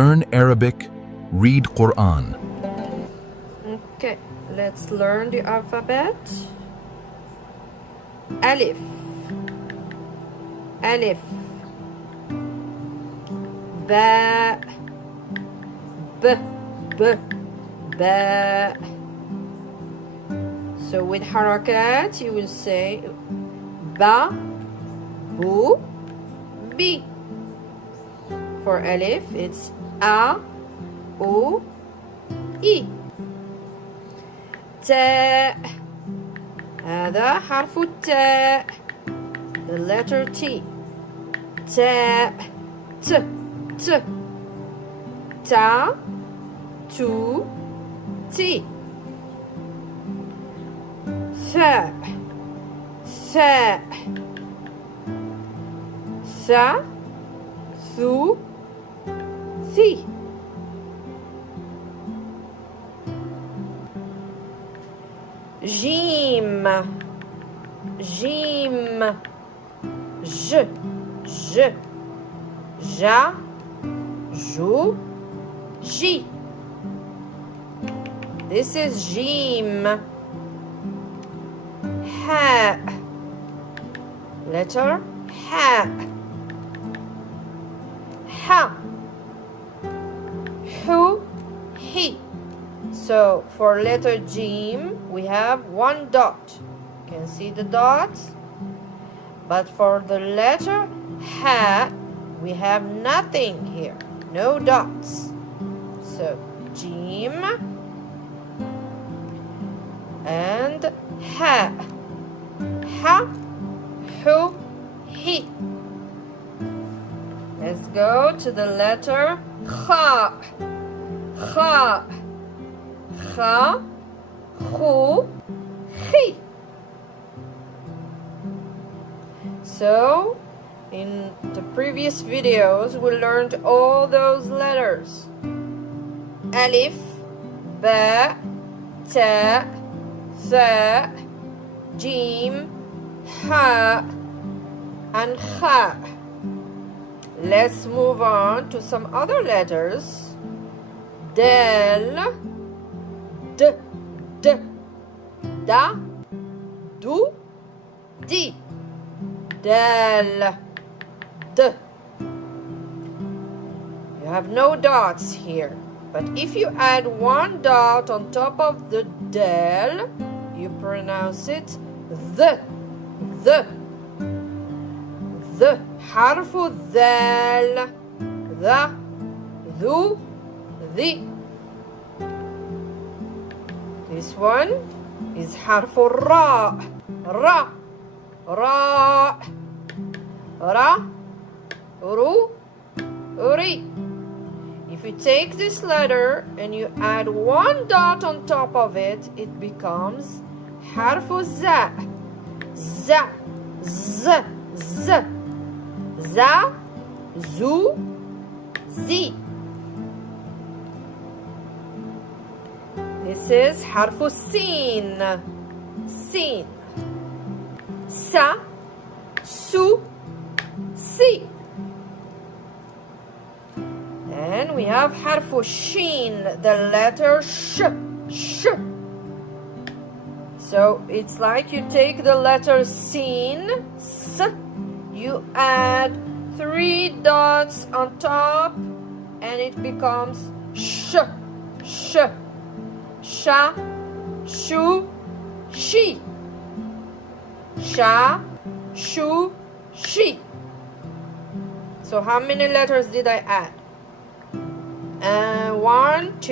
Learn Arabic, read Quran. Okay, let's learn the alphabet. Alif, Alif. Ba, B, B, Ba. So with Harakat, you will say Ba, Bu, Bi. For Alif, it's A, U, I. تاء. هذا حرف التاء. The letter T. تاء. T. T. تا. تو. تي. ثاء. ثاء. ثا. ثو. ثي. جيم. جيم. ج. ج. جا. جو. جي. This is جيم. حاء. Letter حاء. ح. حو. حي. So for letter Jim, we have one dot. You can see the dots. But for the letter Ha, we have nothing here. No dots. So Jim and Ha. Ha, Hu, Hi. Let's go to the letter Kha. Kha. Kha, Khu, Chi. So, in the previous videos, we learned all those letters. Alif, Ba, Ta, Tha, Jim, Ha, and Kha. Let's move on to some other letters. Dal, D, D, Da, Du, Di. Dal, D. You have no dots here, but if you add one dot on top of the dal, you pronounce it the. The. Harfu dal. The, du, the. This one is harfu ra. Ra. Ra. Ra. Ru. Uri. If you take this letter and you add one dot on top of it, it becomes harfu za. Za. Z. Z. Za. Zu. Zi. This is harfu sin. Sin. Sa. Su. Si. And we have harfu shin, the letter sh. Sh. So it's like you take the letter sin, s, you add 3 dots on top, and it becomes sh. Sh. Sha, shu, shi. Sha, shu, shi. So how many letters did I add? 1, 2.